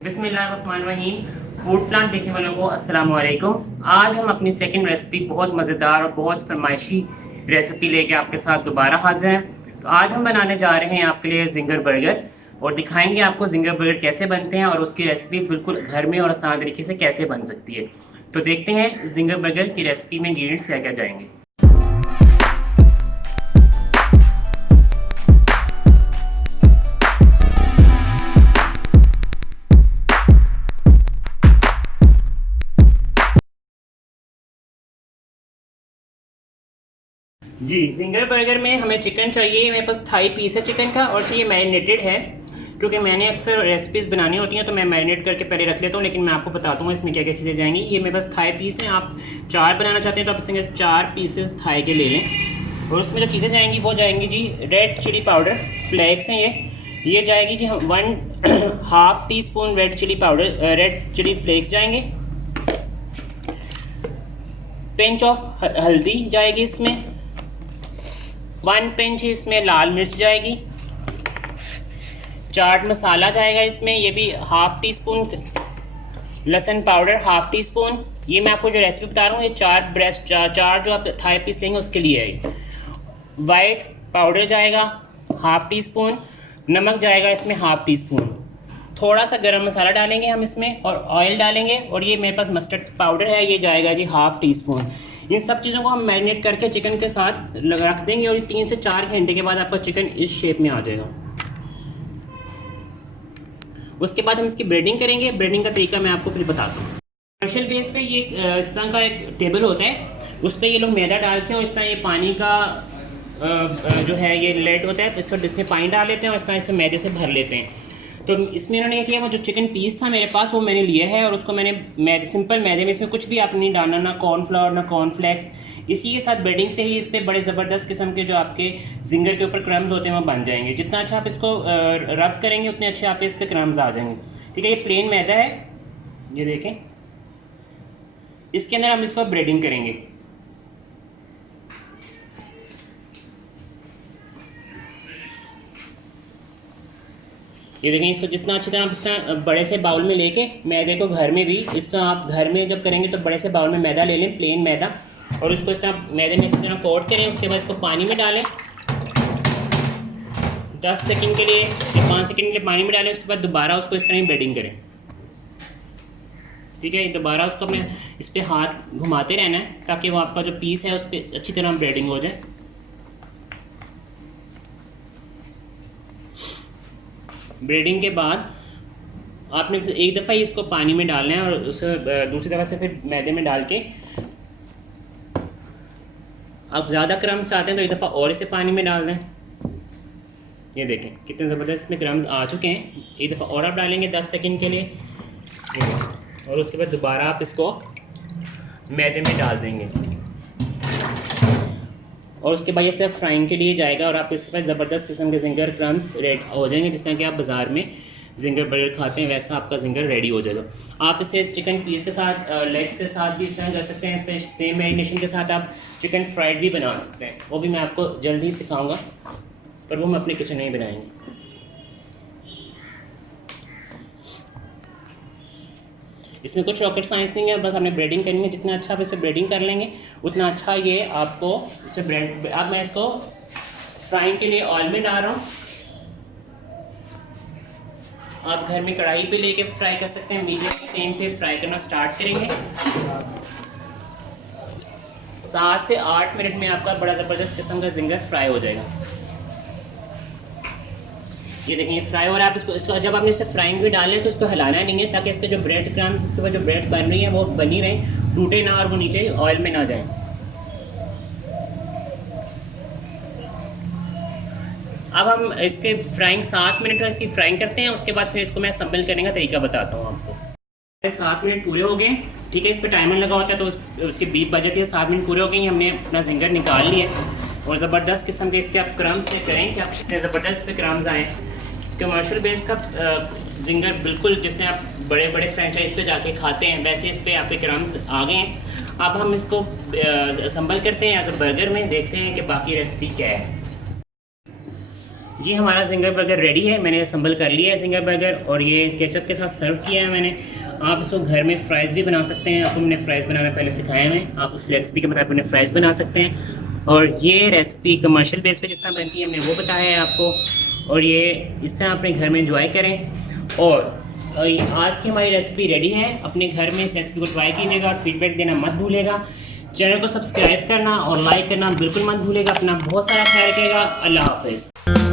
बिस्मिल्लाहिर्रहमानिर्रहीम। Food plant देखने वालों को अस्सलाम वालेकुम। आज हम अपनी सेकंड रेसिपी बहुत मज़ेदार और बहुत फरमाइशी रेसिपी लेके आपके साथ दोबारा हाजिर हैं। तो आज हम बनाने जा रहे हैं आपके लिए जिंगर बर्गर और दिखाएंगे आपको जिंगर बर्गर कैसे बनते हैं और उसकी रेसिपी बिल्कुल घर में और आसान तरीके से कैसे बन सकती है। तो देखते हैं जिंगर बर्गर की रेसिपी में इंग्रीडियंट्स क्या क्या जाएंगे। जी, जिंगर बर्गर में हमें चिकन चाहिए। मेरे पास थाई पीस है चिकन का और ये मैरिनेटेड है, क्योंकि मैंने अक्सर रेसिपीज़ बनानी होती हैं तो मैं मैरिनेट करके पहले रख लेता हूँ। लेकिन मैं आपको बताता हूँ इसमें क्या क्या चीज़ें जाएंगी। ये मेरे पास थाई पीस हैं। आप 4 बनाना चाहते हैं तो आप इसमें 4 पीसेस थाई के ले लें। और उसमें जो चीज़ें जाएंगी वो जाएंगी जी रेड चिली पाउडर फ्लेक्स हैं ये जाएगी जी 1/2 teaspoon red chili powder red chili flakes जाएंगे। पिंच ऑफ हल्दी जाएगी इसमें। 1 पिंच इसमें लाल मिर्च जाएगी। चाट मसाला जाएगा इसमें, ये भी 1/2 टीस्पून। लहसुन पाउडर 1/2 टीस्पून। ये मैं आपको जो रेसिपी बता रहा हूँ ये 4 जो आप थाई पीस लेंगे उसके लिए है। वाइट पाउडर जाएगा 1/2 टीस्पून। नमक जाएगा इसमें 1/2 टीस्पून। थोड़ा सा गरम मसाला डालेंगे हम इसमें और ऑयल डालेंगे। और ये मेरे पास मस्टर्ड पाउडर है, ये जाएगा जी 1/2 टीस्पून। इन सब चीज़ों को हम मैरिनेट करके चिकन के साथ रख देंगे और 3 से 4 घंटे के बाद आपका चिकन इस शेप में आ जाएगा। उसके बाद हम इसकी ब्रेडिंग करेंगे। ब्रेडिंग का तरीका मैं आपको फिर बताता हूँ। कमर्शियल बेस पे ये इस तरह का एक टेबल होता है, उस पर ये लोग मैदा डाल के और इस तरह ये पानी का जो है ये लेड होता है, इस पर इसमें पानी डाल लेते हैं और इस तरह इसे मैदे से भर लेते हैं। तो इसमें इन्होंने ये किया, वो जो चिकन पीस था मेरे पास वो मैंने लिया है और उसको मैंने सिंपल मैदे में, इसमें कुछ भी आप नहीं डालना, ना कॉर्नफ्लावर ना कॉर्नफ्लेक्स। इसी के साथ ब्रेडिंग से ही इस पर बड़े ज़बरदस्त किस्म के जो आपके जिंगर के ऊपर क्रम्स होते हैं वो बन जाएंगे। जितना अच्छा आप इसको रब करेंगे उतने अच्छे आप इस पर क्रम्स आ जाएंगे। ठीक है, ये प्लेन मैदा है, ये देखें। इसके अंदर हम इसको ब्रेडिंग करेंगे। ये देखें, इसको जितना अच्छी तरह आप इस तरह बड़े से बाउल में लेके मैदे को घर में भी इस तरह आप घर में जब करेंगे तो बड़े से बाउल में मैदा ले लें, प्लेन मैदा, और उसको इस तरह मैदे में इस तरह कोट करें। उसके बाद इसको पानी में डालें 10 सेकंड के लिए या 5 सेकंड के लिए पानी में डालें। उसके बाद दोबारा उसको इस तरह ही ब्रेडिंग करें। ठीक है, दोबारा उसको अपने इस पर हाथ घुमाते रहना है ताकि वो आपका जो पीस है उस पर अच्छी तरह ब्रेडिंग हो जाए। ब्रेडिंग के बाद आपने एक दफ़ा ही इसको पानी में डालना है और उसे दूसरी दफ़ा से फिर मैदे में डाल के, आप ज़्यादा क्रम्स चाहते हैं तो एक दफ़ा और इसे पानी में डाल दें। ये देखें कितने ज़बरदस्त इसमें क्रम्स आ चुके हैं। एक दफ़ा और आप डालेंगे 10 सेकंड के लिए और उसके बाद दोबारा आप इसको मैदे में डाल देंगे और उसके बाद ये सिर्फ फ्राइंग के लिए जाएगा और आप इसके पास ज़बरदस्त किस्म के जिंगर क्रम्स रेड हो जाएंगे। जिस तरह कि आप बाज़ार में जिंगर बर्गर खाते हैं वैसा आपका जिंगर रेडी हो जाएगा। आप इसे चिकन पीस के साथ लेग्स के साथ भी इस तरह कर सकते हैं। इस सेम मैरिनेशन के साथ आप चिकन फ्राइड भी बना सकते हैं, वो भी मैं आपको जल्दी ही सिखाऊँगा, पर वो हम अपने किचन में ही बनाएँगे। इसमें कुछ रॉकेट साइंस नहीं है, बस हमने ब्रेडिंग करनी है। जितना अच्छा आप इस पर ब्रेडिंग कर लेंगे उतना अच्छा ये आपको इस पर ब्रेड। अब मैं इसको फ्राइंग के लिए ऑयल में डाल रहा हूँ। आप घर में कढ़ाई पे लेके फ्राई कर सकते हैं। मीडियम फ्लेम पे फ्राई करना स्टार्ट करेंगे। 7 से 8 मिनट में आपका बड़ा ज़बरदस्त किस्म का जिंगर फ्राई हो जाएगा। ये देखिए फ्राई हो रहा है। आप इसको जब आपने इसे फ्राइंग में डालें तो इसको हिलाना नहीं है ताकि इसके जो ब्रेड क्रम्स, इसके बाद जो ब्रेड बन रही है वो बनी रहे, टूटे ना और वो नीचे ऑयल में ना जाए। अब हम इसके फ्राइंग 7 मिनट ऐसी फ्राइंग करते हैं। उसके बाद फिर इसको मैं असम्बल करने का तरीका बताता हूँ आपको। 7 मिनट पूरे हो गए। ठीक है, इस पर टाइमर लगा होता है तो उसके बीप बजती है। 7 मिनट पूरे हो गए, हमने अपना जिंगर निकाल लिया और ज़बरदस्त किस्म के इसके आप क्रम्स से करें कि आप कितने ज़बरदस्त पे क्रम्स आएँ। कमर्शियल बेस का जिंगर बिल्कुल जैसे आप बड़े बड़े फ्रेंचाइज पे जाके खाते हैं वैसे इस पर आपके क्रम्स आ गए हैं। अब हम इसको असम्बल करते हैं एज अ बर्गर में। देखते हैं कि बाकी रेसिपी क्या है। जी हमारा जिंगर बर्गर रेडी है, मैंने असम्बल कर लिया है जिंगर बर्गर और ये केचप के साथ सर्व किया है मैंने। आप इसको घर में फ़्राइज़ भी बना सकते हैं, आपको मैंने फ़्राइज़ बनाना पहले सिखाया है, आप उस रेसिपी के मुताबिक अपने फ़्राइज़ बना सकते हैं। और ये रेसिपी कमर्शियल बेस पे जिस तरह बनती है हमने वो बताया है आपको, और ये इस तरह अपने घर में इंजॉय करें। और आज की हमारी रेसिपी रेडी है, अपने घर में इस रेसिपी को ट्राई कीजिएगा और फीडबैक देना मत भूलिएगा। चैनल को सब्सक्राइब करना और लाइक करना बिल्कुल मत भूलिएगा। अपना बहुत सारा ख्याल रखिएगा। अल्लाह हाफ़िज़।